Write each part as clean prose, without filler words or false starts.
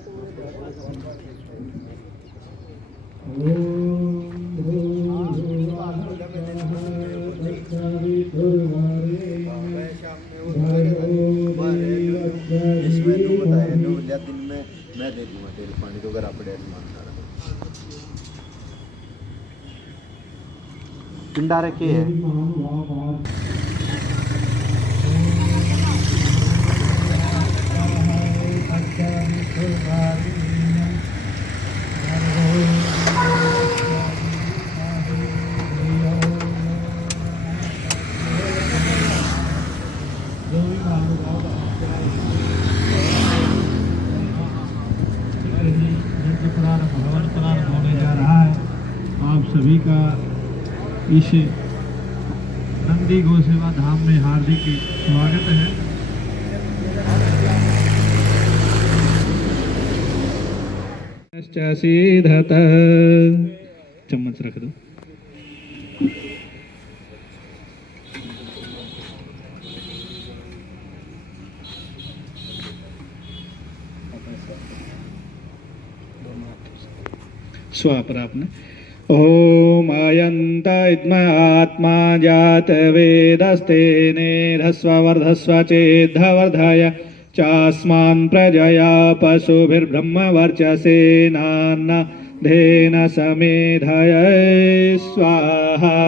दिन में मैं दे दूंगा तेल पानी तो अगर आप पिंडा रखे है। होने जा रहा है। आप सभी का इस नंदी गौ सेवा धाम में हार्दिक स्वागत है। सीधत चम्मच रख दो। स्वा पर आपने ओम आयंत इद्मात्मा जात वेदस्तेने ह्रस्ववर्धस्व चेद्धवर्धय चास्मान् प्रजया पशुभिर्ब्रह्मवर्चसेनान्न समेधय स्वाहा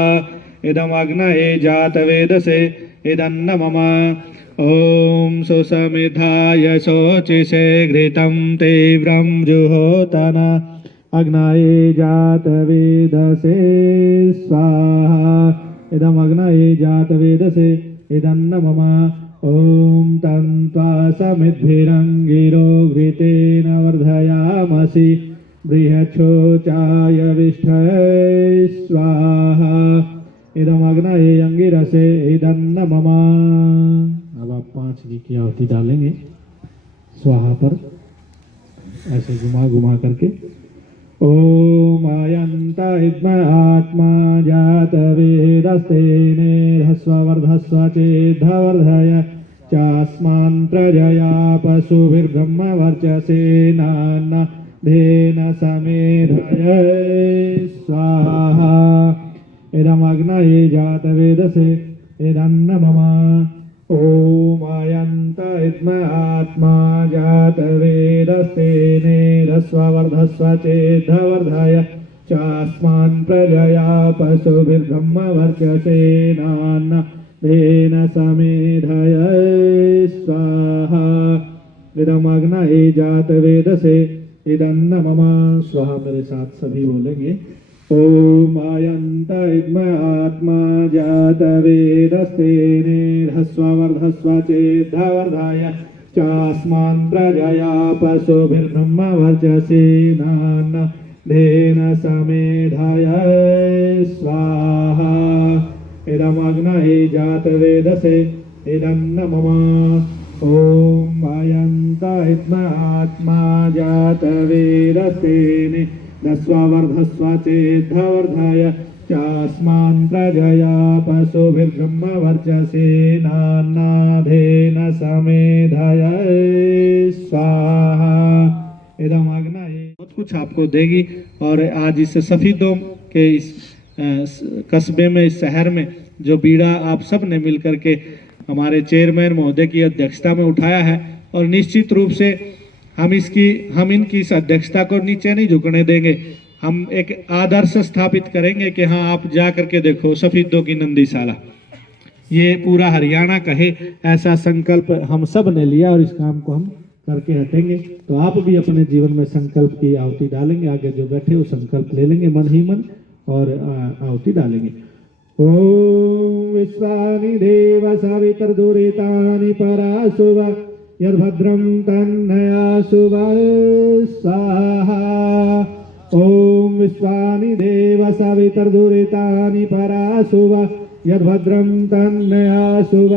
इदमग्नये जातवेदसे इदन्न मम ओम सुसमिधाय शोचिषे घृतं तीव्रं जुहोतना अग्नये जातवेदसे स्वाहा इदमग्नये जातवेदसे इदन्न मम ओम तन्त्वा समिद्भिरङ्गिरो घृतेन वर्धयामसि बृहच्छोचाय विष्ठये स्वाहा इदमग्नये अंगिरसे इदन्न मम। अब आप 5 घी की आहुति डालेंगे स्वाहा पर, ऐसे घुमा घुमा करके। ओम आयंत इद्मात्मा जात वेदस्तेने ह्रस्ववर्धस्व चेद्धवर्धय चास्मान् प्रजया पशुभिर्ब्रह्मवर्चसेनान्न समेधय स्वाहा इदमग्नये जातवेदसे इदन्न मम। ओम आयंत इद्मात्मा जात वेदस्तेने ह्रस्ववर्धस्व चेद्धवर्धय चास्मान् प्रजया पशुभिर्ब्रह्मवर्चसेनान्न समेधय स्वाहा इदमग्नये जातवेदसे इदन्न मम। स्वाहा मेरे साथ सभी बोलेंगे। ओम आयंत इद्मात्मा जात वेदस्तेने ह्रस्ववर्धस्व चेद्धवर्धय चास्मान् प्रजया पशुभिर्ब्रह्मवर्चसेनान्न समेधय स्वाहा इदमग्नये जातवेदसे इदन्न मम। ओम आयंत इद्मात्मा जात वेदस्तेने ह्रस्ववर्धस्व चेद्धवर्धय चास्मान् प्रजया पशुभिर्ब्रह्मवर्चसेनान्न समेधय स्वाहा इदमग्नये। बहुत कुछ आपको देगी। और आज इस सफीदों के इस कस्बे में, इस शहर में जो बीड़ा आप सब ने मिलकर के हमारे चेयरमैन महोदय की अध्यक्षता में उठाया है, और निश्चित रूप से हम इनकी इस अध्यक्षता को नीचे नहीं झुकने देंगे। हम एक आदर्श स्थापित करेंगे कि हाँ, आप जा करके देखो सफीदों की नंदीशाला, ये पूरा हरियाणा कहे, ऐसा संकल्प हम सब ने लिया और इस काम को हम करके हटेंगे। तो आप भी अपने जीवन में संकल्प की आहुति डालेंगे। आगे जो बैठे वो संकल्प ले लेंगे मन ही मन और आहुति डालेंगे। ओम विश्वानि देव सवितर्दुरितानि पराशुव यद्भद्रं तन्नयाशुव स्वाहा। ओम विश्वानि देव सवितर्दुरितानि पराशुव यद्भद्रं तन्नयाशुव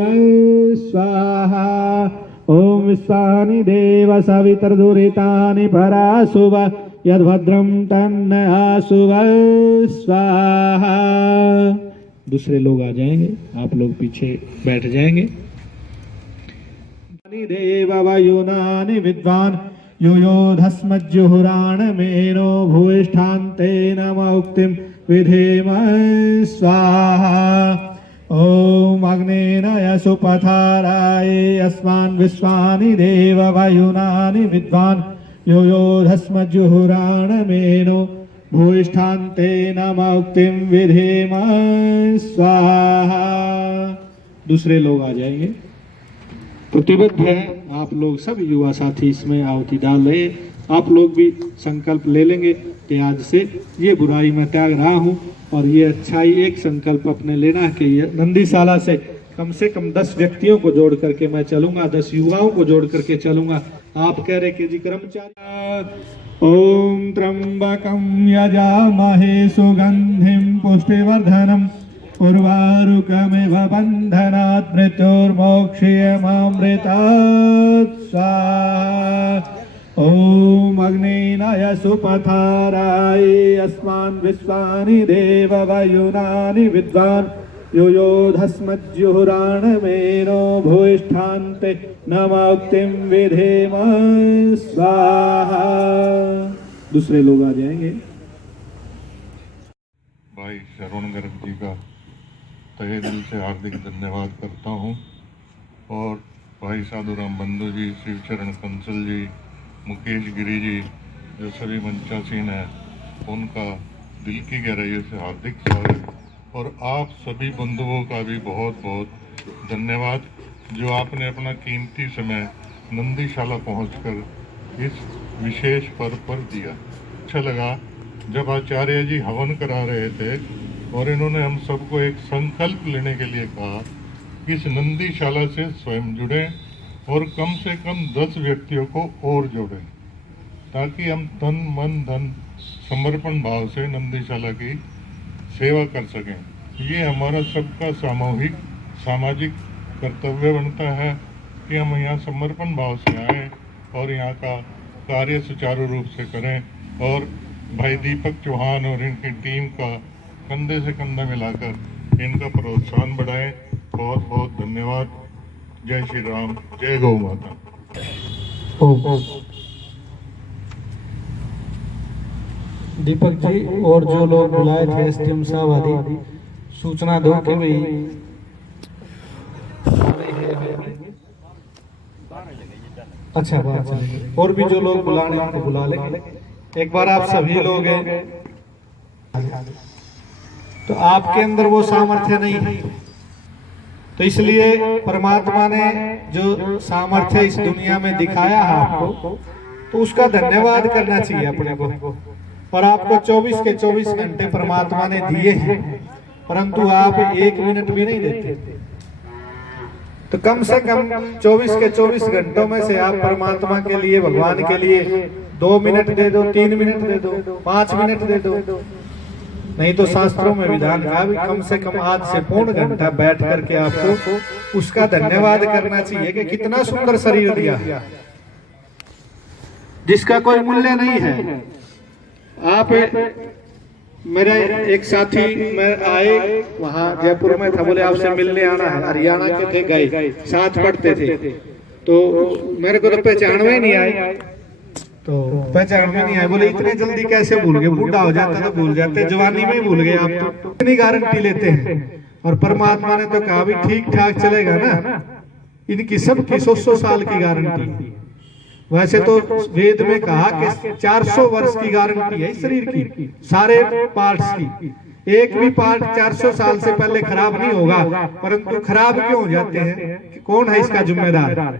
स्वाहा। ओम विश्वानि देव सवितर्दुरितानि पराशुव यद्भद्रं तन्नयाशुव स्वाहा। दूसरे लोग आ जाएंगे, आप लोग पीछे बैठ जाएंगे। देव वयुनानि विद्वान् युयोधस्मज्जुहुराणमेनो भूयिष्ठान्तेन उक्तिं विधेम स्वाहा। ॐ अग्नेन यसुपथाराय अस्मान् विश्वानि देव वायुनानि विद्वान् युयोधस्मज्जुहुराणमेनो भूयिष्ठान्तेन उक्तिं विधेम स्वाहा। दूसरे लोग आ जाएंगे। प्रतिबद्ध है आप लोग सब युवा साथी इसमें आहुति डाल रहे हैं। आप लोग भी संकल्प ले लेंगे कि आज से ये बुराई मैं त्याग रहा हूँ और ये अच्छाई, एक संकल्प अपने लेना है कि ये नंदीशाला से कम 10 व्यक्तियों को जोड़ करके मैं चलूंगा, 10 युवाओं को जोड़ करके चलूंगा। आप कह रहे कि जी कर्मचारी ओम त्र्यंबकं यजामहे सुगंधिं पुष्टिवर्धनम् उर्वारुकमिव बन्धनात् मृत्योर्मोक्ष्यमामृतात् स्वाहा। ॐ अग्नेन यसुपथाराय अस्मान् विश्वानि देव वायुनानि विद्वान् युयोधस्मज्जुहुराणमेनो भूयिष्ठान्ते नमोक्तिं विधेम स्वाहा। दूसरे लोग आ जाएंगे। भाई श्रवण गर्ग जी का तहे दिल से हार्दिक धन्यवाद करता हूँ और भाई साधुराम बंधु जी, शिवचरण कंसल जी, मुकेश गिरी जी, जो सभी मंचासीन हैं, उनका दिल की गहराइयों से हार्दिक स्वागत और आप सभी बंधुओं का भी बहुत बहुत धन्यवाद जो आपने अपना कीमती समय नंदीशाला पहुंचकर इस विशेष पर्व पर दिया। अच्छा लगा जब आचार्य जी हवन करा रहे थे और इन्होंने हम सबको एक संकल्प लेने के लिए कहा कि इस नंदीशाला से स्वयं जुड़ें और कम से कम 10 व्यक्तियों को और जोड़ें ताकि हम तन मन धन समर्पण भाव से नंदीशाला की सेवा कर सकें। ये हमारा सबका सामूहिक सामाजिक कर्तव्य बनता है कि हम यहाँ समर्पण भाव से आएँ और यहाँ का कार्य सुचारू रूप से करें और भाई दीपक चौहान और इनकी टीम का कंधे से कंधा मिलाकर इनका प्रोत्साहन बढ़ाएं। बहुत बहुत धन्यवाद। जय श्री राम, जय गौ माता। दीपक जी और जो लोग बुलाए थे एसडीएम साहब आदि सूचना दो कि भाई अच्छा बात चलेगी। और भी जो लोग बुलाने उनको बुला लेंगे। एक बार आप सभी लोग हैं तो आपके अंदर वो सामर्थ्य नहीं है, तो इसलिए परमात्मा ने जो सामर्थ्य इस दुनिया में दिखाया है आपको, तो उसका धन्यवाद करना चाहिए अपने को। और आपको 24 के 24 घंटे परमात्मा ने दिए हैं, परंतु आप 1 मिनट भी नहीं देते। तो कम से कम 24 के 24 घंटों में से आप परमात्मा के लिए, भगवान के लिए 2 मिनट दे दो, 3 मिनट दे दो, 5 मिनट दे दो। नहीं तो शास्त्रों में विधान का भी कम से कम आज से पौन घंटा बैठ करके आपको उसका धन्यवाद करना चाहिए कि कितना सुंदर शरीर दिया जिसका कोई मूल्य नहीं है। आप मेरे एक साथी मैं आए वहाँ जयपुर में था, बोले आपसे मिलने आना है, हरियाणा के थे, गए साथ पढ़ते थे, तो मेरे को तो पहचान में नहीं आए, तो पहचान में नहीं आए। बोले इतने जल्दी कैसे भूल गए, बूढ़ा हो जाता तो भूल जाते, जवानी में ही भूल गए आप, तो इतनी गारंटी लेते हैं। और परमात्मा ने तो कहा भी ठीक ठाक चलेगा ना, इनकी सबकी 100 साल की गारंटी। वैसे तो वेद में कहा कि 400 वर्ष की गारंटी है शरीर की, सारे पार्ट्स की। एक भी पार्ट 400 साल से पहले खराब नहीं होगा, परंतु खराब क्यों हो जाते हैं, कौन है इसका जिम्मेदार?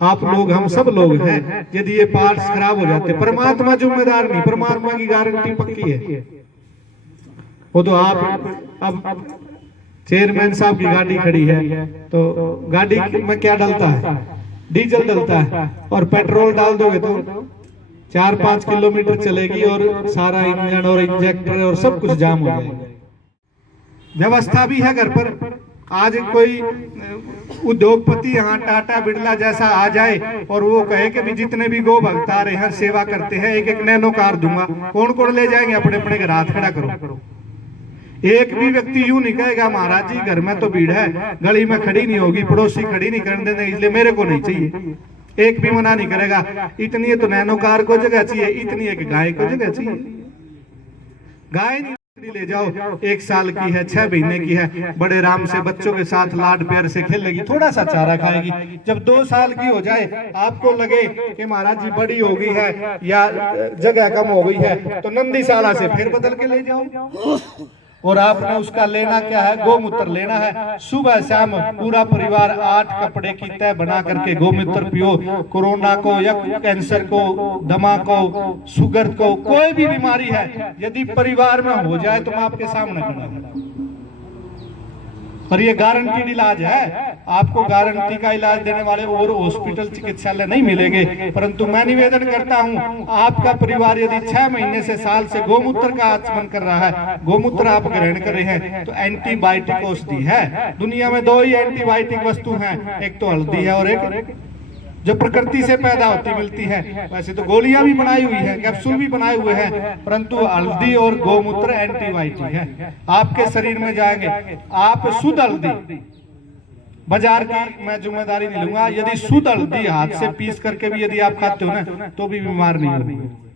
आप लोग, हम सब लोग हैं। यदि ये पार्ट्स खराब हो जाते, परमात्मा जिम्मेदार नहीं, परमात्मा की गारंटी पक्की है। वो तो आप अब चेयरमैन साहब की गाड़ी खड़ी है, तो गाड़ी में क्या डलता है? डीजल डलता है, और पेट्रोल डाल दोगे तो 4-5 किलोमीटर चलेगी और सारा इंजन और इंजेक्टर और सब कुछ जाम हो जाएगा। व्यवस्था भी है घर पर। आज कोई उद्योगपति यहाँ टाटा बिरला जैसा आ जाए और वो कहे कि भी जितने भी गो भक्त आ रहे हैं, सेवा करते हैं, एक एक नैनो कार दूंगा, कौन कौन ले जाएंगे? अपने अपने घर हाथ खड़ा करो। एक भी व्यक्ति यूं नहीं कहेगा महाराज जी घर में तो भीड़ है, गली में खड़ी नहीं होगी, पड़ोसी खड़ी नहीं करने देंगे, इसलिए मेरे को नहीं चाहिए। एक भी मना नहीं करेगा। इतनी तो नैनो कार को जगह चाहिए, इतनी एक गाय को जगह चाहिए। गाय नहीं ले जाओ, 1 साल की है, 6 महीने की है, बड़े आराम से बच्चों के साथ लाड प्यार से खेलेगी, थोड़ा सा चारा खाएगी। जब 2 साल की हो जाए, आपको लगे कि महाराज जी बड़ी हो गई है या जगह कम हो गई है, तो नंदीशाला से फिर बदल के ले जाओ। और आपने उसका लेना क्या है? गोमूत्र लेना है। सुबह शाम पूरा परिवार 8 कपड़े की तय बना करके गोमूत्र पियो। कोरोना को या कैंसर को, दमा को, शुगर को, कोई भी बीमारी है यदि परिवार में हो जाए तो मैं आपके सामने खड़ा हूं। और ये गारंटीड इलाज है। आपको गारंटी का इलाज देने वाले और हॉस्पिटल चिकित्सालय नहीं मिलेंगे, परंतु मैं निवेदन करता हूं, आपका परिवार यदि 6 महीने से, साल से गोमूत्र का आचमन कर रहा है, गोमूत्र आप ग्रहण कर रहे हैं, तो एंटीबायोटिक औषधि है। दुनिया में 2 ही एंटीबायोटिक वस्तु हैं, एक तो हल्दी है और एक जो प्रकृति से पैदा होती मिलती है। वैसे तो गोलियां भी बनाई हुई है, कैप्सूल भी बनाए हुए हैं, परंतु हल्दी और गोमूत्र एंटीबायोटिक है। आपके शरीर में जाएंगे, आप शुद्ध हल्दी, बाजार की मैं जिम्मेदारी नहीं लूंगा, यदि शुद्ध हल्दी हाथ से पीस करके भी यदि आप खाते हो ना, तो भी बीमार नहीं होंगे।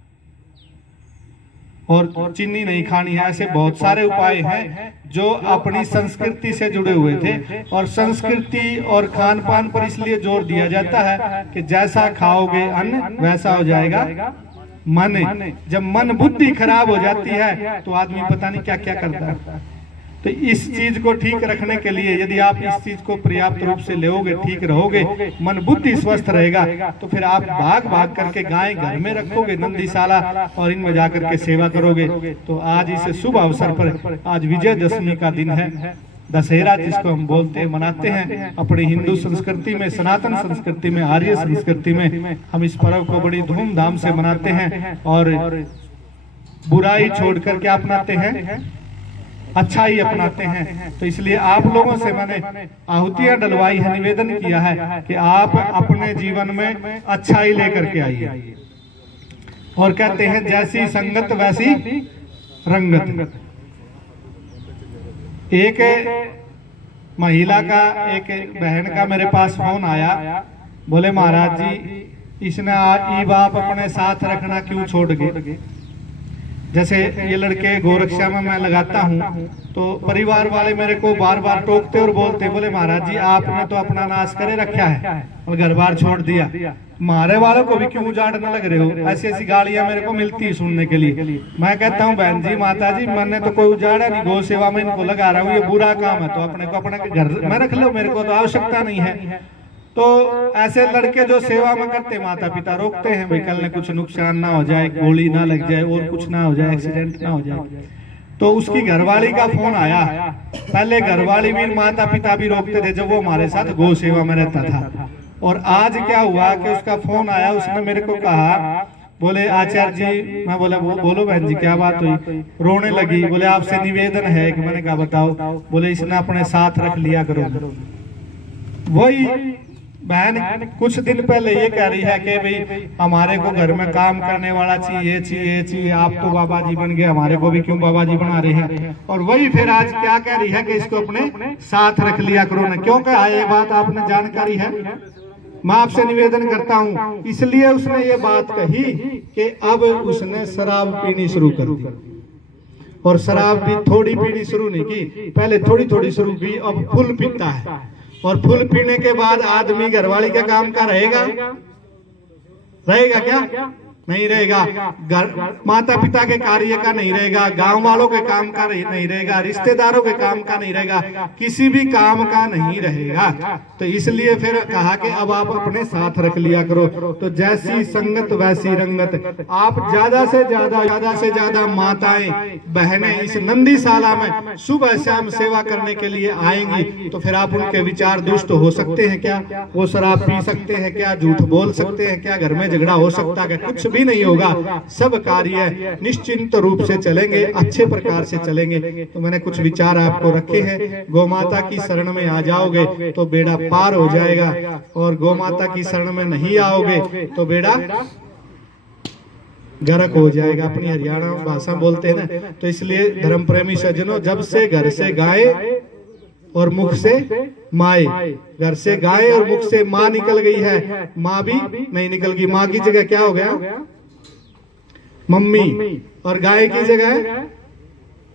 और चीनी नहीं खानी है। ऐसे बहुत सारे उपाय हैं जो अपनी संस्कृति से जुड़े हुए थे। और संस्कृति और खान पान पर इसलिए जोर दिया जाता है कि जैसा खाओगे अन्न वैसा हो जाएगा मन। जब मन बुद्धि खराब हो जाती है तो आदमी पता नहीं क्या क्या करता है। तो इस चीज को ठीक रखने के लिए यदि आप इस चीज को पर्याप्त रूप से लोगे, ठीक रहोगे, मन बुद्धि स्वस्थ रहेगा, तो फिर आप भाग भाग करके गाय घर में रखोगे, नंदीशाला, और इनमें जाकर के सेवा करोगे। तो आज इस शुभ अवसर पर, आज विजयदशमी का दिन है, दशहरा जिसको हम बोलते हैं, मनाते हैं। अपनी हिंदू संस्कृति में, सनातन संस्कृति में, आर्य संस्कृति में हम इस पर्व को बड़ी धूमधाम से मनाते हैं और बुराई छोड़ करके अपनाते हैं, अच्छा ही अपनाते हैं। तो इसलिए आप लोगों से मैंने आहुतियां डलवाई है, निवेदन किया है कि आप अपने जीवन में अच्छाई लेकर के आइए। और कहते हैं जैसी संगत वैसी रंगत। एक महिला का, एक बहन का मेरे पास फोन आया, बोले महाराज जी इसने ई बाप अपने साथ रखना क्यों छोड़ गए। जैसे ये लड़के गोरक्षा में मैं लगाता हूँ तो परिवार वाले मेरे को बार बार टोकते और बोलते, बोले महाराज जी आपने तो अपना नाश करे रखा है और घर बार छोड़ दिया, मारे वालों को भी क्यों उजाड़ने लग रहे हो। ऐसी ऐसी गालियां मेरे को मिलती है सुनने के लिए। मैं कहता हूँ बहन जी, माता जी, मैंने तो कोई उजाड़ा नहीं, गौ सेवा में इनको लगा रहा हूँ, ये बुरा काम है तो अपने को अपने घर में रख लो, मेरे को तो आवश्यकता नहीं है। तो ऐसे लड़के जो सेवा में करते, माता पिता रोकते हैं, भाई कल ने कुछ नुकसान ना हो जाए, गोली ना लग जाए और कुछ ना हो जाए, एक्सीडेंट ना हो जाए। तो उसकी घरवाली का फोन आया। पहले घरवाली भी, माता पिता भी रोकते थे जब वो हमारे साथ गौ सेवा में रहता था। और आज क्या हुआ कि उसका फोन आया, उसने मेरे को कहा, बोले आचार्य जी, मैं बोला बोलो बहन जी क्या बात हुई। रोने लगी, बोले आपसे निवेदन है कि। मैंने कहा बताओ। बोले इसने अपने साथ रख लिया करो। वही बहन कुछ दिन पहले ये कह रही है कि भाई हमारे को घर में काम करने वाला चाहिए, चाहिए, आप तो बाबा जी बन गए, हमारे को भी क्यों बाबा जी बना रहे हैं। और वही फिर आज क्या कह रही है कि इसको अपने साथ रख लिया करो ना। क्यों कहा ये बात, आपने जानकारी है? मैं आपसे निवेदन करता हूँ, इसलिए उसने ये बात कही कि अब उसने शराब पीनी शुरू कर दी। और शराब भी थोड़ी पीनी शुरू नहीं की, पहले थोड़ी थोड़ी शुरू की, अब फुल पीता है। और फुल पीने के बाद आदमी घरवाली का काम का रहेगा क्या? नहीं रहेगा। घर माता पिता के कार्य का नहीं रहेगा, गांव वालों के काम का नहीं रहेगा, रिश्तेदारों के काम का नहीं रहेगा, किसी भी काम का नहीं रहेगा। तो इसलिए फिर कहा कि अब आप अपने साथ रख लिया करो। तो जैसी संगत वैसी रंगत। आप ज्यादा से ज्यादा माताएं बहनें इस नंदीशाला में सुबह शाम सेवा करने के लिए आएंगी, तो फिर आप उनके विचार दुष्ट हो सकते हैं क्या? वो शराब पी सकते हैं क्या? झूठ बोल सकते हैं क्या? घर में झगड़ा हो सकता है? कुछ भी नहीं होगा। सब कार्य निश्चिंत रूप से चलेंगे, अच्छे प्रकार से चलेंगे। तो मैंने कुछ विचार आपको रखे हैं। गौ माता की शरण में आ जाओगे तो बेड़ा पार हो जाएगा, और गौ माता की शरण में नहीं आओगे तो बेड़ा गर्क हो जाएगा। अपनी हरियाणा भाषा बोलते हैं ना। तो इसलिए धर्म प्रेमी सज्जनों, जब से घर से गाय और मुख से माए, घर से गाय और मुख से माँ निकल गई है, माँ भी नहीं निकल गई। माँ की जगह क्या हो गया? मम्मी। और गाय की जगह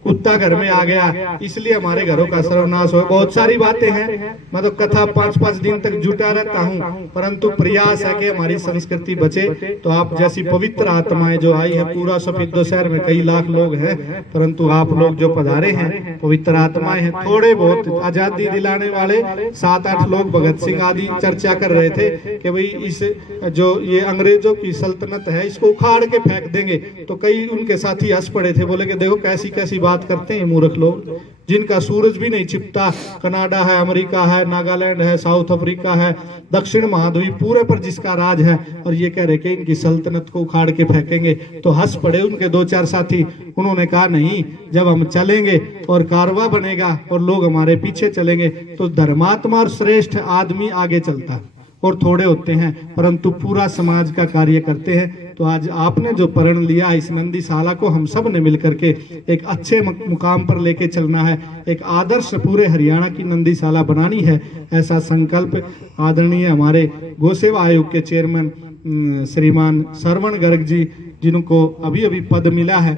कुत्ता घर में आ गया, इसलिए हमारे घरों का सर्वनाश हो। बहुत सारी बातें हैं, मैं तो कथा 5-5 दिन तक जुटा रहता हूँ, परंतु प्रयास है कि हमारी संस्कृति बचे। तो आप जैसी पवित्र आत्माएं जो आई है, पूरा सफीदो शहर में कई लाख लोग हैं, परंतु आप लोग जो पधारे हैं पवित्र आत्माएं हैं। थोड़े बहुत आजादी दिलाने वाले 7-8 लोग भगत सिंह आदि चर्चा कर रहे थे कि भाई इस जो ये अंग्रेजों की सल्तनत है इसको उखाड़ के फेंक देंगे। तो कई उनके साथी हंस पड़े थे, बोले कि देखो कैसी कैसी बात करते हैं मूर्ख लोग, जिनका सूरज भी नहीं छिपता। कनाडा है, अमेरिका है, नागालैंड है, साउथ अफ्रीका है, दक्षिण महाद्वीप पूरे पर जिसका राज है, और ये कह रहे कि इनकी सल्तनत को उखाड़ के फेंकेंगे। तो हंस पड़े उनके 2-4 साथी। उन्होंने कहा नहीं, जब हम चलेंगे और कारवा बनेगा और लोग हमारे पीछे चलेंगे तो धर्मात्मा और श्रेष्ठ आदमी आगे चलता और थोड़े होते हैं, परंतु पूरा समाज का कार्य करते हैं। तो आज आपने जो प्रण लिया, इस नंदीशाला को हम सब ने मिलकर के एक अच्छे मुकाम पर लेके चलना है, एक आदर्श पूरे हरियाणा की नंदीशाला बनानी है, ऐसा संकल्प आदरणीय हमारे गौ सेवा आयोग के चेयरमैन श्रीमान श्रवण गर्ग जी, जिनको अभी अभी पद मिला है,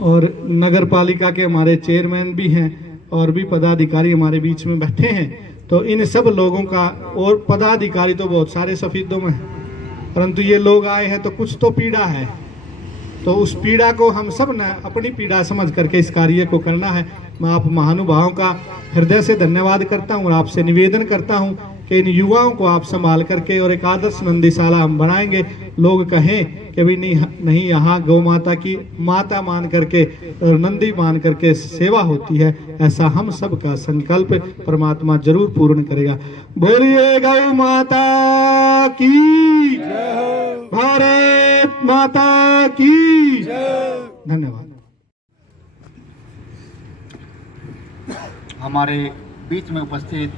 और नगर पालिका के हमारे चेयरमैन भी हैं और भी पदाधिकारी हमारे बीच में बैठे हैं। तो इन सब लोगों का, और पदाधिकारी तो बहुत सारे सफीदों में हैं, परंतु ये लोग आए हैं तो कुछ तो पीड़ा है, तो उस पीड़ा को हम सब ने अपनी पीड़ा समझ करके इस कार्य को करना है। मैं आप महानुभावों का हृदय से धन्यवाद करता हूँ और आपसे निवेदन करता हूँ कि इन युवाओं को आप संभाल करके और एक आदर्श नंदीशाला हम बनाएंगे। लोग कहें कि भी नहीं यहाँ गौ माता की माता मान करके और नंदी मान करके सेवा होती है, ऐसा हम सब का संकल्प परमात्मा जरूर पूर्ण करेगा। बोलिए गौ माता की, भारत माता की। धन्यवाद। हमारे बीच में उपस्थित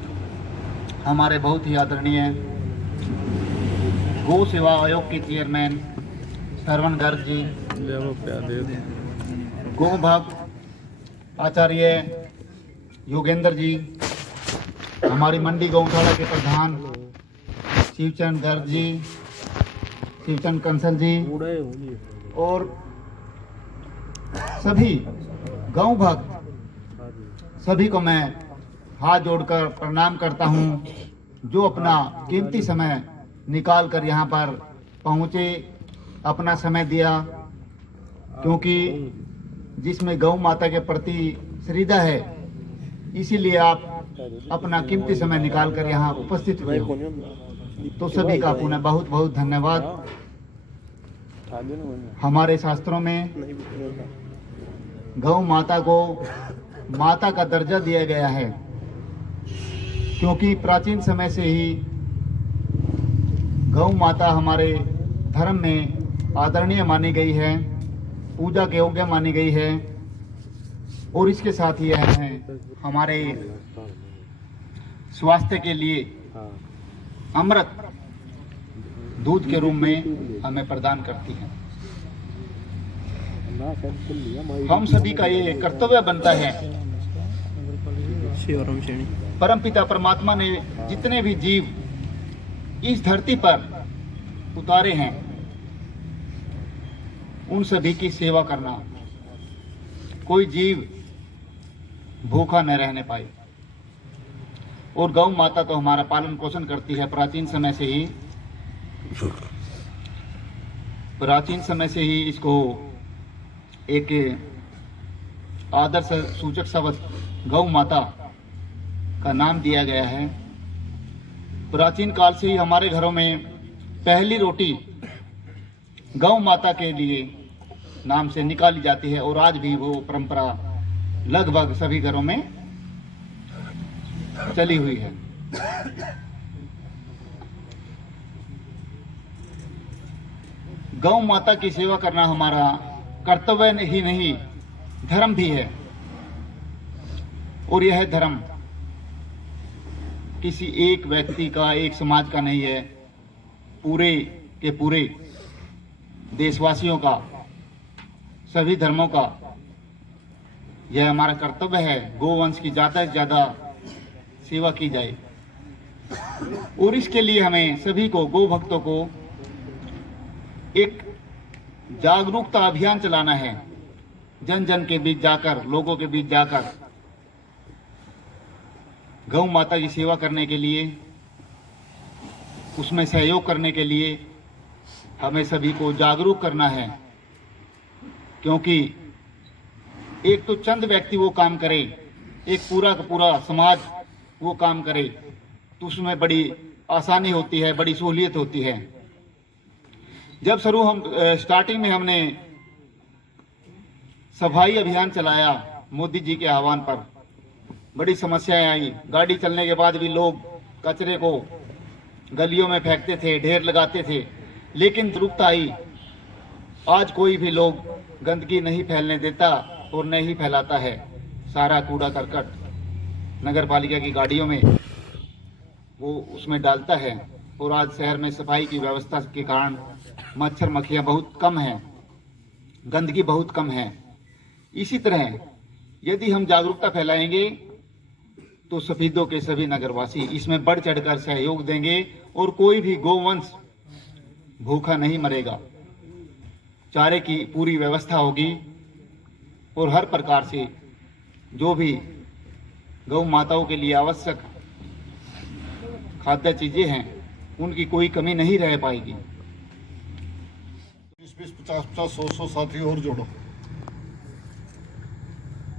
हमारे बहुत ही आदरणीय गौ सेवा आयोग के चेयरमैन श्रवण गर्ग जी, गौ भक्त आचार्य योगेंद्र जी, हमारी मंडी गौशाला के प्रधान शिवचंद गर्ग जी, शिवचंद कंसल जी, और सभी गौ भक्त सभी को मैं हाथ जोड़कर प्रणाम करता हूं, जो अपना कीमती समय निकाल कर यहाँ पर पहुँचे, अपना समय दिया, क्योंकि जिसमें गौ माता के प्रति श्रद्धा है, इसीलिए आप अपना कीमती समय निकाल कर यहाँ उपस्थित हुए हो। तो सभी का पुनः बहुत बहुत धन्यवाद। हमारे शास्त्रों में गौ माता को माता का दर्जा दिया गया है, क्योंकि प्राचीन समय से ही गौ माता हमारे धर्म में आदरणीय मानी गई है, पूजा के योग्य मानी गई है। और इसके साथ ही यह है हमारे स्वास्थ्य के लिए अमृत दूध के रूप में हमें प्रदान करती है। हम सभी का ये कर्तव्य बनता है, परमपिता परमात्मा ने जितने भी जीव इस धरती पर उतारे हैं, उन सभी की सेवा करना। कोई जीव भूखा न रहने पाए। और गौ माता तो हमारा पालन पोषण करती है प्राचीन समय से ही। प्राचीन समय से ही इसको एक आदर्श सूचक शब्द गौ माता का नाम दिया गया है। प्राचीन काल से ही हमारे घरों में पहली रोटी गौ माता के लिए नाम से निकाली जाती है, और आज भी वो परंपरा लगभग सभी घरों में चली हुई है। गौ माता की सेवा करना हमारा कर्तव्य ही नहीं, धर्म भी है। और यह धर्म किसी एक व्यक्ति का, एक समाज का नहीं है, पूरे के पूरे देशवासियों का, सभी धर्मों का यह हमारा कर्तव्य है, गोवंश की ज़्यादा से ज़्यादा सेवा की जाए। और इसके लिए हमें सभी को, गौ भक्तों को, एक जागरूकता अभियान चलाना है। जन जन के बीच जाकर, लोगों के बीच जाकर गौ माता की सेवा करने के लिए, उसमें सहयोग करने के लिए हमें सभी को जागरूक करना है। क्योंकि एक तो चंद व्यक्ति वो काम करे, एक पूरा का पूरा समाज वो काम करे, तो उसमें बड़ी आसानी होती है, बड़ी सहूलियत होती है। जब स्टार्टिंग में हमने सफाई अभियान चलाया मोदी जी के आह्वान पर, बड़ी समस्याएं आई। गाड़ी चलने के बाद भी लोग कचरे को गलियों में फेंकते थे, ढेर लगाते थे, लेकिन जागरूकता आई। आज कोई भी लोग गंदगी नहीं फैलने देता और न ही फैलाता है। सारा कूड़ा करकट नगर पालिका की गाड़ियों में वो उसमें डालता है। और आज शहर में सफाई की व्यवस्था के कारण मच्छर मक्खियाँ बहुत कम हैं, गंदगी बहुत कम है। इसी तरह यदि हम जागरूकता फैलाएंगे तो सफीदों के सभी नगरवासी इसमें बढ़ चढ़कर सहयोग देंगे और कोई भी गोवंश भूखा नहीं मरेगा। चारे की पूरी व्यवस्था होगी और हर प्रकार से जो भी गौ माताओं के लिए आवश्यक खाद्य चीजें हैं उनकी कोई कमी नहीं रह पाएगी। 20-20, 50-50, 100-100 साथी और जोड़ो,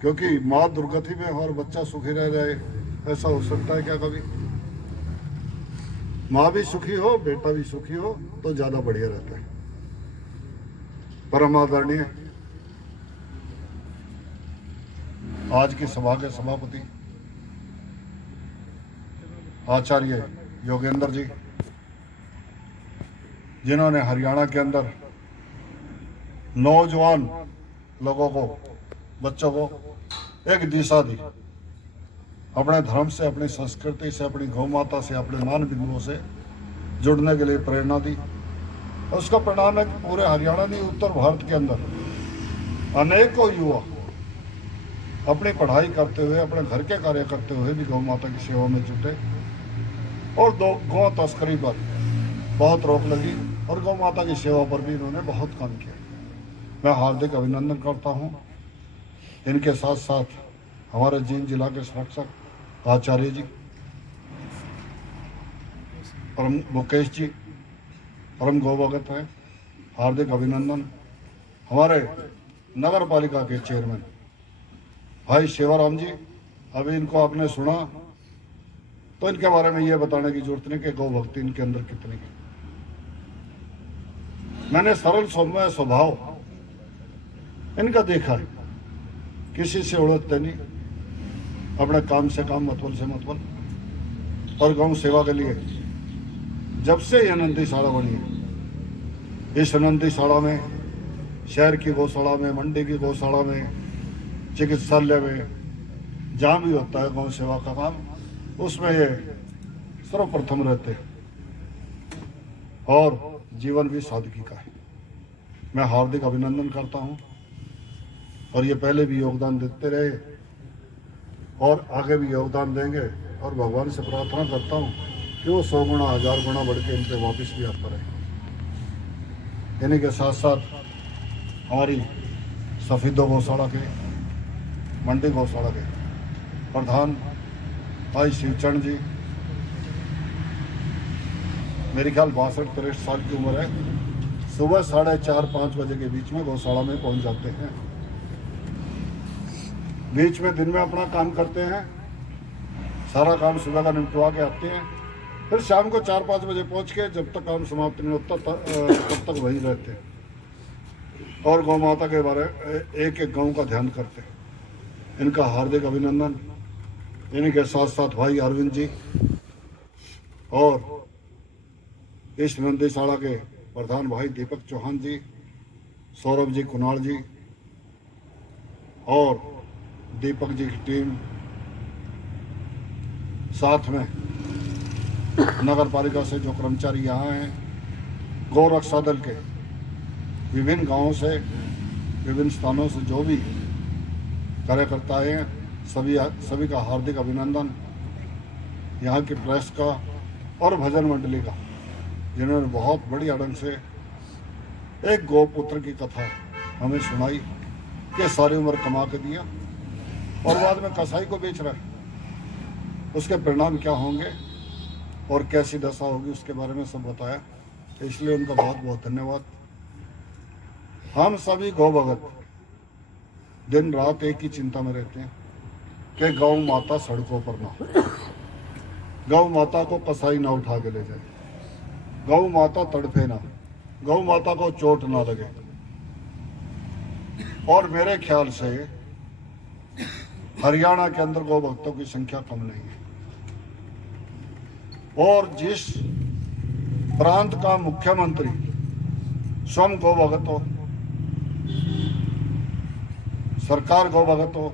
क्योंकि माँ दुर्गति में और बच्चा सुखी रह जाए, ऐसा हो सकता है क्या कभी? माँ भी सुखी हो, बेटा भी सुखी हो तो ज्यादा बढ़िया रहता है। परम आदरणीय आज की सभा के सभापति आचार्य योगेंद्र जी, जिन्होंने हरियाणा के अंदर नौजवान लोगों को, बच्चों को एक दिशा दी, अपने धर्म से, अपनी संस्कृति से, अपनी गौ माता से, अपने मान बिंदुओं से जुड़ने के लिए प्रेरणा दी। और उसका परिणाम है कि पूरे हरियाणा नहीं, उत्तर भारत के अंदर अनेकों युवा अपनी पढ़ाई करते हुए, अपने घर के कार्य करते हुए भी गौ माता की सेवा में जुटे और गौ तस्करी पर बहुत रोक लगी और गौ माता की सेवा पर भी इन्होंने बहुत काम किया। मैं हार्दिक अभिनंदन करता हूं। इनके साथ साथ हमारे जींद जिला के संरक्षक आचार्य जी, परम मुकेश जी, परम गौभगत हैं, हार्दिक अभिनंदन। हमारे नगर पालिका के चेयरमैन भाई सेवाराम जी, अभी इनको आपने सुना तो इनके बारे में ये बताने की जरूरत नहीं कि गौ भक्ति इनके अंदर कितनी है। मैंने सरल सौम्य स्वभाव इनका देखा है, किसी से उड़ते नहीं, अपने काम से काम, मतबल से मतबल। और गौ सेवा के लिए जब से यह नंदीशाला बनी है, इस नंदीशाला में, शहर की गौशाला में, मंडी की गौशाला में, चिकित्सालय में, जहाँ भी होता है गौ सेवा का काम, उसमें ये सर्वप्रथम रहते हैं और जीवन भी सादगी का है। मैं हार्दिक अभिनंदन करता हूँ और ये पहले भी योगदान देते रहे और आगे भी योगदान देंगे। और भगवान से प्रार्थना करता हूँ कि वो 100 गुना 1000 गुना बढ़ के इन पे वापस भी आता रहे। इन्हीं के साथ साथ हमारी सफीदो गौशाला के, मंडी गौशाला के प्रधान भाई शिवचरण जी, मेरे ख्याल 62-63 साल की उम्र है, सुबह 4:30-5 बजे के बीच में गौशाला में पहुंच जाते हैं। बीच में दिन में अपना काम करते हैं, सारा काम सुबह का निपटवा के आते हैं, फिर शाम को 4-5 बजे पहुंच के जब तक काम समाप्त नहीं होता तब तक वहीं रहते हैं और गौ माता के बारे एक एक गांव का ध्यान करते हैं। इनका हार्दिक अभिनंदन। इन्हीं के साथ साथ भाई अरविंद जी और इस नंदीशाला के प्रधान भाई दीपक चौहान जी, सौरभ जी कुनाल जी और दीपक जी की टीम, साथ में नगर पालिका से जो कर्मचारी यहाँ हैं, गौ रक्षा दल के विभिन्न गांवों से, विभिन्न स्थानों से जो भी कार्यकर्ता आए हैं, सभी का हार्दिक अभिनंदन। यहाँ की प्रेस का और भजन मंडली का, जिन्होंने बहुत बढ़िया ढंग से एक गौपुत्र की कथा हमें सुनाई कि सारी उम्र कमा के दिया और बाद में कसाई को बेच रहा है, उसके परिणाम क्या होंगे और कैसी दशा होगी उसके बारे में सब बताया। इसलिए उनका बहुत बहुत धन्यवाद। हम सभी गौ भगत दिन रात एक ही चिंता में रहते हैं कि गौ माता सड़कों पर ना हो, गौ माता को कसाई ना उठा के ले जाए, गौ माता तड़फे ना, गौ माता को चोट ना लगे। और मेरे ख्याल से हरियाणा के अंदर गौ भक्तों की संख्या कम नहीं है। और जिस प्रांत का मुख्यमंत्री स्वयं गौ भगत हो, सरकार गौ भगत हो,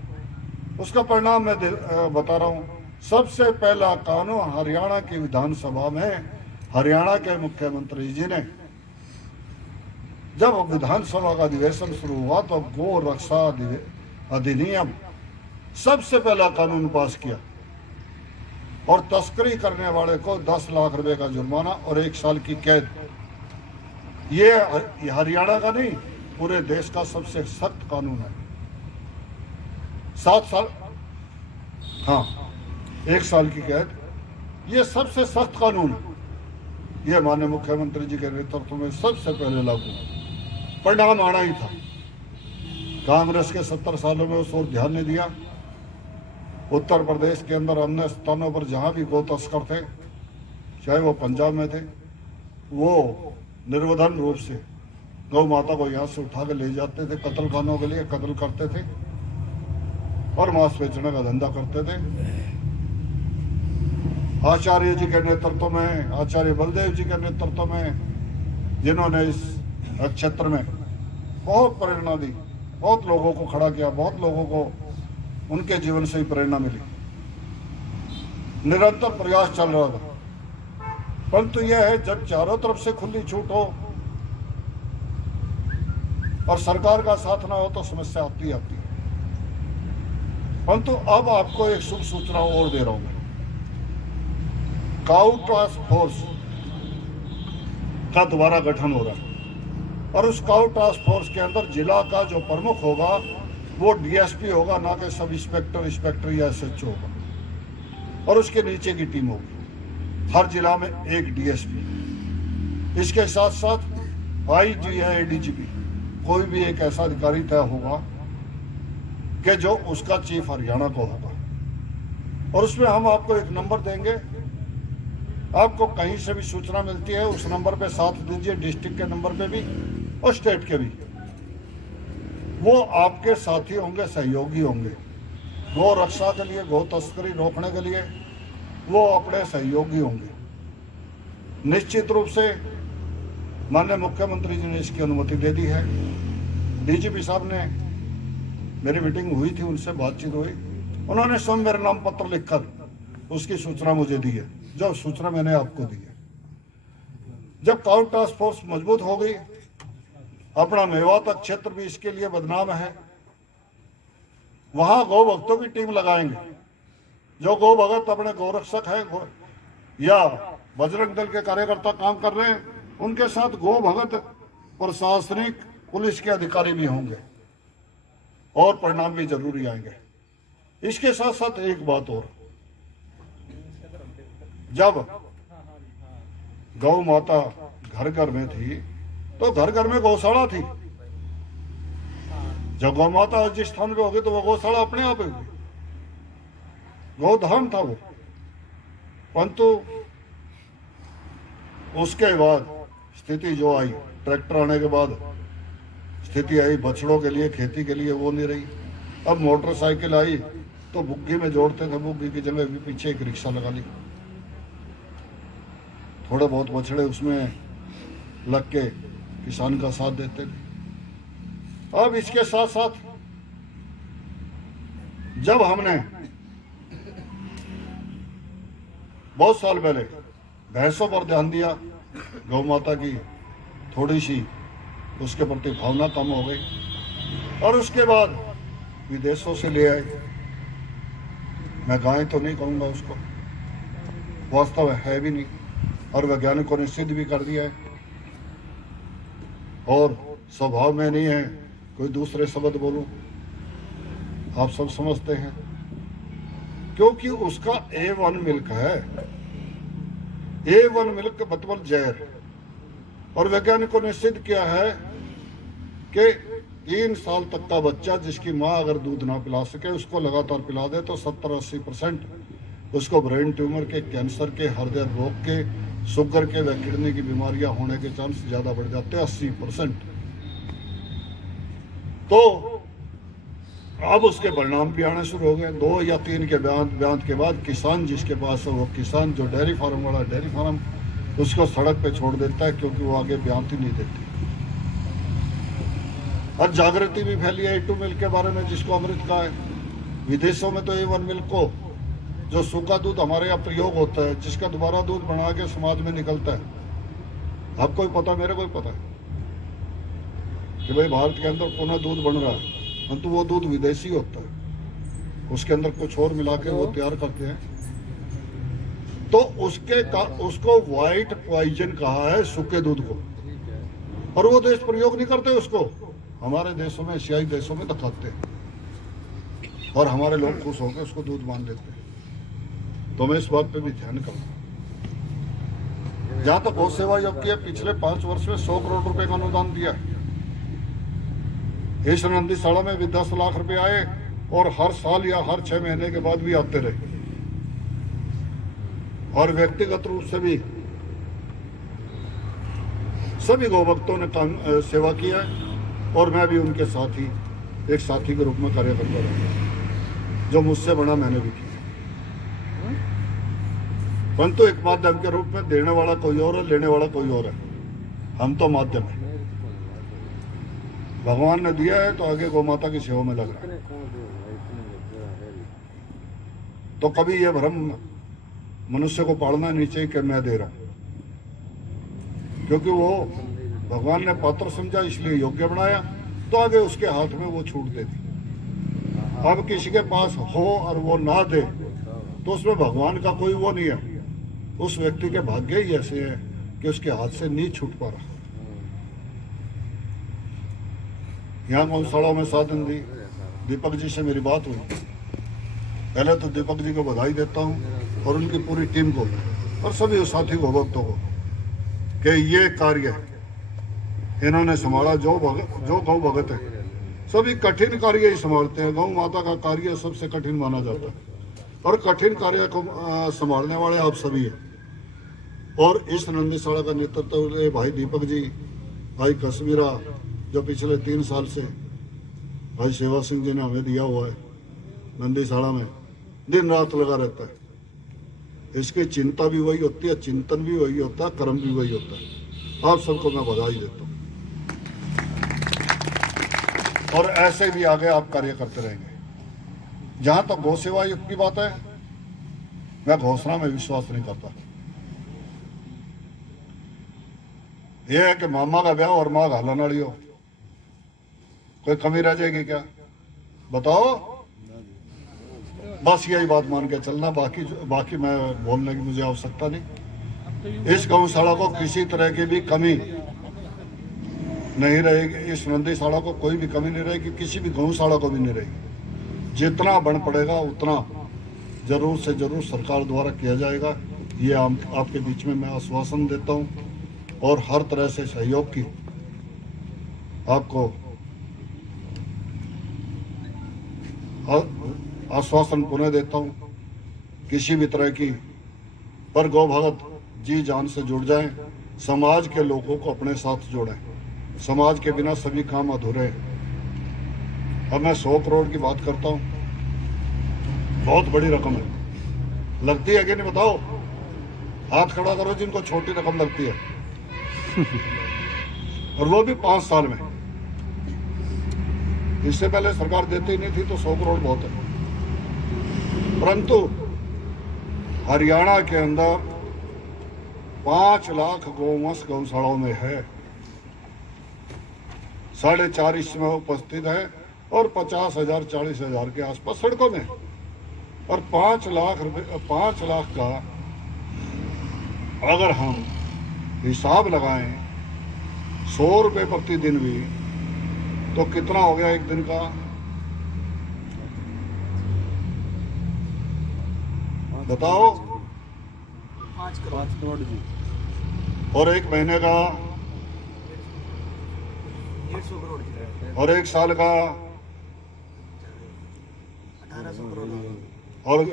उसका परिणाम मैं बता रहा हूं। सबसे पहला कानून हरियाणा की विधानसभा में हरियाणा के मुख्यमंत्री जी ने, जब विधानसभा का अधिवेशन शुरू हुआ तो गौ रक्षा अधिनियम सबसे पहला कानून पास किया और तस्करी करने वाले को 10 लाख रुपए का जुर्माना और 1 साल की कैद। ये हरियाणा का नहीं, पूरे देश का सबसे सख्त कानून है। 7 साल, हाँ, 1 साल की कैद, ये सबसे सख्त कानून है। ये माननीय मुख्यमंत्री जी के नेतृत्व में सबसे पहले लागू, परिणाम आना ही था। कांग्रेस के 70 सालों में उस ओर ध्यान नहीं दिया। उत्तर प्रदेश के अंदर अन्य स्थानों पर जहां भी गौ तस्कर थे, चाहे वो पंजाब में थे, वो निर्वधन रूप से गौ माता को यहाँ से उठा कर ले जाते थे, कत्ल खानों के लिए कत्ल करते थे और मांस बेचने का धंधा करते थे। आचार्य जी के नेतृत्व में, आचार्य बलदेव जी के नेतृत्व में, जिन्होंने इस क्षेत्र में बहुत प्रेरणा दी, बहुत लोगों को खड़ा किया, बहुत लोगों को उनके जीवन से ही प्रेरणा मिली। निरंतर प्रयास चल रहा था, परंतु यह है जब चारों तरफ से खुली छूट हो और सरकार का साथ ना हो तो समस्या आती है। परंतु अब आपको एक शुभ सूचना और दे रहा हूं। काऊ टास्क फोर्स का दोबारा गठन हो रहा है और उस काऊ टास्क फोर्स के अंदर जिला का जो प्रमुख होगा वो डीएसपी होगा, ना कि सब इंस्पेक्टर या एसएचओ होगा, और उसके नीचे की टीम होगी। हर जिला में एक डीएसपी, इसके साथ साथ आईजी या एडीजीपी, कोई भी एक ऐसा अधिकारी तय होगा कि जो उसका चीफ हरियाणा को होगा। और उसमें हम आपको एक नंबर देंगे, आपको कहीं से भी सूचना मिलती है उस नंबर पे साथ दीजिए, डिस्ट्रिक्ट के नंबर पे भी और स्टेट के भी। वो आपके साथी होंगे, सहयोगी होंगे। गौ रक्षा के लिए, गौ तस्करी रोकने के लिए वो अपने सहयोगी होंगे। निश्चित रूप से माननीय मुख्यमंत्री जी ने इसकी अनुमति दे दी है। डीजीपी साहब ने, मेरी मीटिंग हुई थी, उनसे बातचीत हुई, उन्होंने स्वयं मेरा नाम पत्र लिखकर उसकी सूचना मुझे दी है, जो सूचना मैंने आपको दी है। जब काऊ टास्क फोर्स मजबूत हो गई, अपना मेवात क्षेत्र भी इसके लिए बदनाम है, वहां गौ भक्तों की टीम लगाएंगे। जो गौ भगत अपने गौरक्षक है या बजरंग दल के कार्यकर्ता काम कर रहे हैं, उनके साथ गौ भगत प्रशासनिक पुलिस के अधिकारी भी होंगे और परिणाम भी जरूरी आएंगे। इसके साथ साथ एक बात और, जब गौ माता घर घर में थी तो घर घर में गौशाला थी। जब गौ माता जिस स्थान पे होगी तो वो गौशाला अपने आप होगी, गौधाम था वो। परंतु उसके बाद स्थिति जो आई, ट्रैक्टर आने के बाद स्थिति आई बछड़ों के लिए, खेती के लिए वो नहीं रही। अब मोटरसाइकिल आई तो बुग्गी में जोड़ते थे, बुग्गी की जगह भी पीछे एक रिक्शा लगा ली, थोड़े बहुत बछड़े उसमें लग के किसान का साथ देते थे। अब इसके साथ साथ जब हमने बहुत साल पहले भैंसों पर ध्यान दिया, गौ माता की थोड़ी सी उसके प्रति भावना कम हो गई, और उसके बाद विदेशों से ले आए। मैं गाय तो नहीं कहूँगा उसको, वास्तव है भी नहीं, और वैज्ञानिकों ने सिद्ध भी कर दिया है। और स्वभाव में नहीं है कोई दूसरे शब्द बोलूं, आप सब समझते हैं, क्योंकि उसका A1 मिल्क है। A1 मिल्क मतलब जहर। और वैज्ञानिकों ने सिद्ध किया है कि 3 साल तक का बच्चा जिसकी माँ अगर दूध ना पिला सके, उसको लगातार पिला दे तो 70-80% उसको ब्रेन ट्यूमर के, कैंसर के, हृदय रोग के, शुगर के व किडनी की बीमारियां होने के चांस ज्यादा बढ़ जाते हैं, 80%। तो अब उसके परिणाम भी आने शुरू हो गए। 2 या 3 के बयान के बाद किसान जिसके पास है, वो किसान जो डेयरी फार्म वाला डेयरी फार्म, उसको सड़क पे छोड़ देता है, क्योंकि वो आगे बयान ही नहीं देती। और जागृति भी फैली है A2 मिल्क के बारे में, जिसको अमृत कहा है। विदेशों में तो A1 मिल्क को, जो सूखा दूध हमारे यहाँ प्रयोग होता है, जिसका दोबारा दूध बना के समाज में निकलता है, आपको भी पता, मेरे को भी पता है कि भाई भारत के अंदर पुनः दूध बन रहा है, परंतु वो दूध विदेशी होता है, उसके अंदर कुछ और मिला के वो तैयार करते हैं। तो उसको व्हाइट पॉइजन कहा है सूखे दूध को, और वो देश प्रयोग नहीं करते उसको। हमारे देशों में, एशियाई देशों में दिखाते हैं, और हमारे लोग खुश होकर उसको दूध मान लेते हैं। तो मैं इस बात पे भी ध्यान करूंगा। जहां तक गौ सेवा योग की है, पिछले 5 वर्ष में 100 करोड़ रुपए का अनुदान दिया है। इस नंदीशाला में भी 10 लाख रुपए आए, और हर साल या हर 6 महीने के बाद भी आते रहे। और व्यक्तिगत रूप से भी सभी गौ भक्तों ने सेवा किया है, और मैं भी उनके साथ ही एक साथी के रूप में कार्य करता रहा। जो मुझसे बड़ा मैंने भी किया, परंतु एक माध्यम के रूप में देने वाला कोई और है, लेने वाला कोई और है। हम तो माध्यम है। भगवान ने दिया है तो आगे गौ माता की सेवा में लग रहा है। तो कभी यह भ्रम मनुष्य को पालना नहीं चाहिए कि मैं दे रहा हूं, क्योंकि वो भगवान ने पात्र समझा, इसलिए योग्य बनाया, तो आगे उसके हाथ में वो छूट दे दी। अब किसी के पास हो और वो ना दे, तो उसमें भगवान का कोई वो नहीं है। उस व्यक्ति के भाग्य ही ऐसे हैं कि उसके हाथ से नहीं छूट पा रहा। यहाँ गौशालाओं में साधन दी, दीपक जी से मेरी बात हुई। पहले तो दीपक जी को बधाई देता हूँ, और उनकी पूरी टीम को, और सभी साथी गौ भक्तों को, कि ये कार्य इन्होंने संभाला। जो गौ भगत है, सभी कठिन कार्य ही संभालते हैं। गौ माता का कार्य सबसे कठिन माना जाता है, और कठिन कार्य को संभालने वाले आप सभी हैं। और इस नंदीशाला का नेतृत्व भाई दीपक जी, भाई कश्मीरा, जो पिछले 3 साल से भाई सेवा सिंह जी ने हमें दिया हुआ है। नंदीशाला में दिन रात लगा रहता है। इसकी चिंता भी वही होती है, चिंतन भी वही होता है, कर्म भी वही होता है। आप सबको मैं बधाई देता हूँ, और ऐसे भी आगे आप कार्य करते रहेंगे। जहां तक गौ सेवा युक्त की बात है, मैं घोषणा में विश्वास नहीं करता। यह है कि मामा का ब्याह और माँ घालन वाली हो, कोई कमी रह जाएगी क्या? बताओ। बस यही बात मान के चलना, बाकी मैं बोलने की मुझे आवश्यकता नहीं। इस गौशाला को किसी तरह की भी कमी नहीं रहेगी। इस नंदीशाला को कोई भी कमी नहीं रहेगी, किसी भी गौशाला को भी नहीं रहेगी। जितना बन पड़ेगा उतना जरूर से जरूर सरकार द्वारा किया जाएगा। ये आपके बीच में मैं आश्वासन देता हूँ, और हर तरह से सहयोग की आपको आश्वासन पुनः देता हूँ। किसी भी तरह की पर गौ भगत जी जान से जुड़ जाएं, समाज के लोगों को अपने साथ जोड़ें। समाज के बिना सभी काम अधूरे हैं। अब मैं 100 करोड़ की बात करता हूँ, बहुत बड़ी रकम है। लगती है कि नहीं बताओ? हाथ खड़ा करो जिनको छोटी रकम लगती है, और वो भी 5 साल में। इससे पहले सरकार देती नहीं थी, तो 100 करोड़ बहुत है। परंतु हरियाणा के अंदर 5 लाख गौवंश गौशालाओं में है। 4.5 इसमें उपस्थित है, और 50,000 40,000 के आसपास सड़कों में, और 5 लाख रुपए 5 लाख का अगर हम हिसाब लगाएं 100 रुपये प्रतिदिन भी, तो कितना हो गया एक दिन का? बताओ। 5 करोड़ जी। और एक महीने का 150 करोड़ जी। और एक साल का 1800 करोड़। और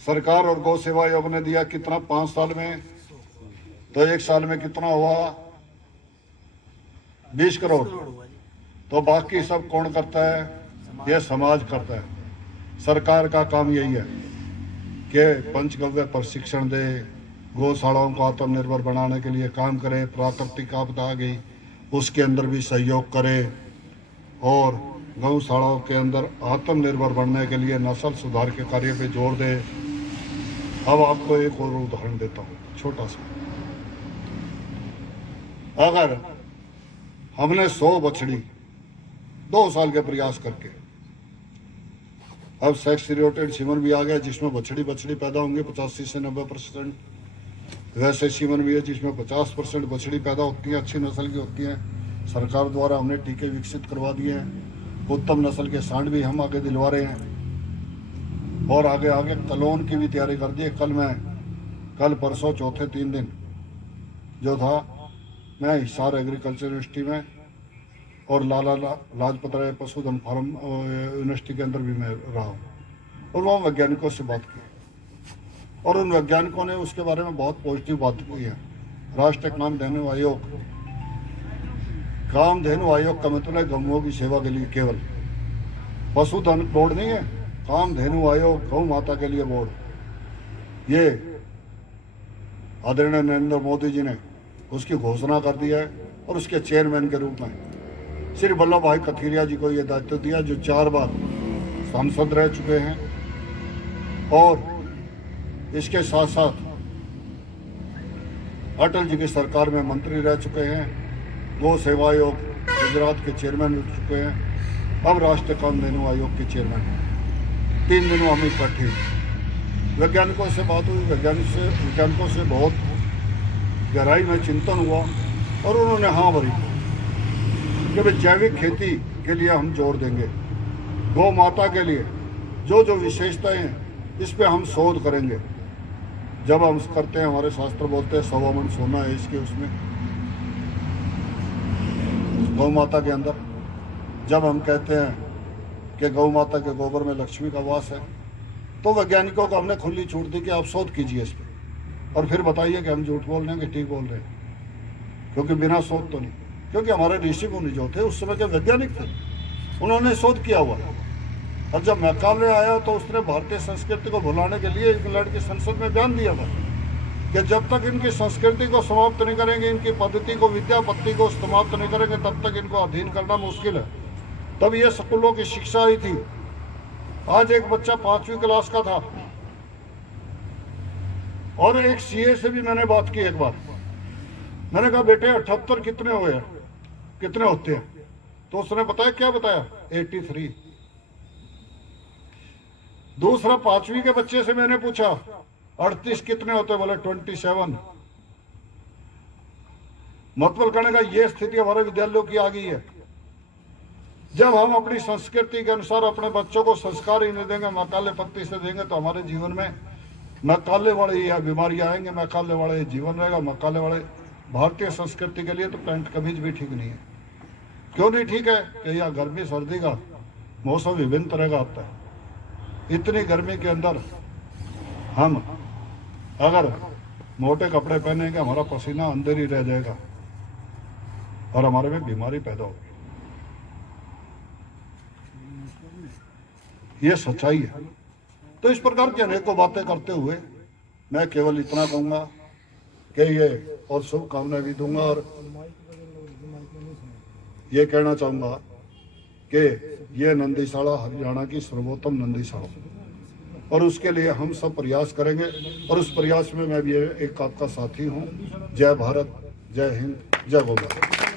सरकार और गौ सेवा आयोग ने दिया कितना 5 साल में? तो एक साल में कितना हुआ? 20 करोड़। तो बाकी सब कौन करता है? ये समाज करता है। सरकार का काम यही है कि पंचगव्य प्रशिक्षण दे, गौशालाओं को आत्मनिर्भर बनाने के लिए काम करे, प्राकृतिक आपदा आ गई उसके अंदर भी सहयोग करे, और गौशालाओं के अंदर आत्मनिर्भर बनने के लिए नस्ल सुधार के कार्य पे जोर दे। अब आपको एक और उदाहरण देता हूँ छोटा सा। अगर हमने 100 बछड़ी 2 साल के प्रयास करके, अब सेक्स रिलेटेड सीमन भी आ गया जिसमें बछड़ी पैदा होंगे 85 से 90%, वैसे सीमन भी है जिसमें 50% बछड़ी पैदा होती है, अच्छी नस्ल की होती हैं। सरकार द्वारा हमने टीके विकसित करवा दिए हैं, उत्तम नस्ल के सांड भी हम आगे दिलवा रहे हैं, और आगे कलोन की भी तैयारी कर दी है। कल परसों चौथे 3 दिन जो था, मैं हिसार एग्रीकल्चर यूनिवर्सिटी में और लाला लाजपत राय पशुधन फार्म यूनिवर्सिटी के अंदर भी मैं रहा हूँ, और वहाँ वैज्ञानिकों से बात की, और उन वैज्ञानिकों ने उसके बारे में बहुत पॉजिटिव बात की है। राष्ट्रीय कामधेनु आयोग, कामधेनु आयोग का मतलब है गौओं की सेवा के लिए केवल, पशुधन बोर्ड नहीं है, कामधेनु आयोग गौ माता के लिए बोर्ड। ये आदरणीय नरेंद्र मोदी जी ने उसकी घोषणा कर दिया है, और उसके चेयरमैन के रूप में श्री वल्लभ भाई कथीरिया जी को यह दायित्व दिया, जो 4 बार सांसद रह चुके हैं, और इसके साथ साथ अटल जी की सरकार में मंत्री रह चुके हैं, गौ सेवा आयोग गुजरात के चेयरमैन रह चुके हैं, अब राष्ट्रीय कामधेनु आयोग के चेयरमैन। 3 दिनों हम इकट्ठे वैज्ञानिकों से बात हुई, वैज्ञानिकों से बहुत गहराई में चिंतन हुआ, और उन्होंने हाँ भरी कि भाई जैविक खेती के लिए हम जोर देंगे, गौ माता के लिए जो जो विशेषताएं हैं इस पे हम शोध करेंगे। जब हम करते हैं, हमारे शास्त्र बोलते हैं 100 मन सोना है इसके, उसमें गौ माता के अंदर। जब हम कहते हैं कि गौ माता के गोबर में लक्ष्मी का वास है, तो वैज्ञानिकों को हमने खुली छूट दी कि आप शोध कीजिए इस पर, और फिर बताइए कि हम झूठ बोल रहे हैं कि ठीक बोल रहे हैं, क्योंकि बिना शोध तो नहीं। क्योंकि हमारे ऋषि मुनि जो थे उस समय के वैज्ञानिक थे, उन्होंने शोध किया हुआ है। और जब मैकाले आया तो उसने भारतीय संस्कृति को भुलाने के लिए इंग्लैंड की संसद में बयान दिया था कि जब तक इनकी संस्कृति को समाप्त नहीं करेंगे, इनकी पद्धति को, विद्या पद्धति को समाप्त नहीं करेंगे, तब तक इनको अधीन करना मुश्किल है। तब ये स्कूलों की शिक्षा आई थी। आज एक बच्चा 5वीं क्लास का था, और एक सीए से भी मैंने बात की एक बार। मैंने कहा बेटे 78 कितने हुए हैं, कितने होते हैं? तो उसने बताया, क्या बताया? 83। दूसरा 5वीं के बच्चे से मैंने पूछा 38 कितने होते? बोले 27। मतलब कहने का ये स्थिति हमारे विद्यालयों की आ गई है। जब हम अपनी संस्कृति के अनुसार अपने बच्चों को संस्कार ही नहीं देंगे, मकाले पत्ती से देंगे, तो हमारे जीवन में मकाले वाले ये बीमारियां आएंगे, मकाले वाले जीवन रहेगा। मकाले वाले भारतीय संस्कृति के लिए तो पैंट कमीज भी ठीक नहीं है। क्यों नहीं ठीक है? कि यहाँ गर्मी सर्दी का मौसम विभिन्न तरह का आता है। इतनी गर्मी के अंदर हम अगर मोटे कपड़े पहनेंगे, हमारा पसीना अंदर ही रह जाएगा और हमारे में बीमारी पैदा होगी। ये सच्चाई है। तो इस प्रकार की अनेकों बातें करते हुए मैं केवल इतना कहूंगा कि ये और शुभकामनाएं भी दूंगा, और ये कहना चाहूंगा कि ये नंदीशाला हरियाणा की सर्वोत्तम नंदीशाला, और उसके लिए हम सब प्रयास करेंगे, और उस प्रयास में मैं भी एक आपका साथी हूँ। जय भारत, जय हिंद, जय गौ माता।